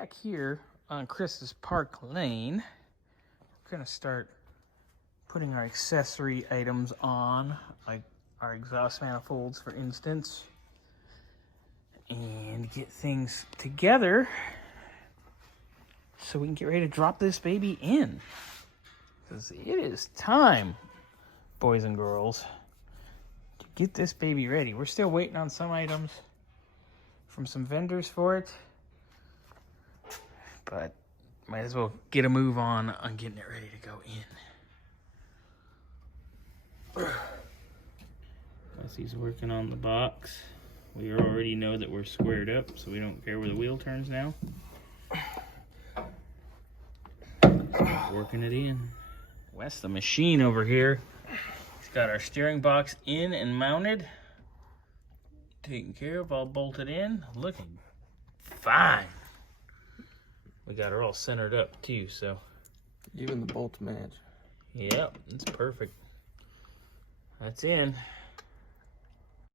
back here on Chris's Parklane, we're gonna start putting our accessory items on, like our exhaust manifolds, for instance, and get things together so we can get ready to drop this baby in. Because it is time, boys and girls, to get this baby ready. We're still waiting on some items from some vendors for it, but might as well get a move on getting it ready to go in. As he's working on the box, we already know that we're squared up, so we don't care where the wheel turns now. Working it in. Wes, the machine over here, he's got our steering box in and mounted, taken care of, all bolted in, looking fine. We got her all centered up too, so. Even the bolts match. Yep, it's perfect. That's in.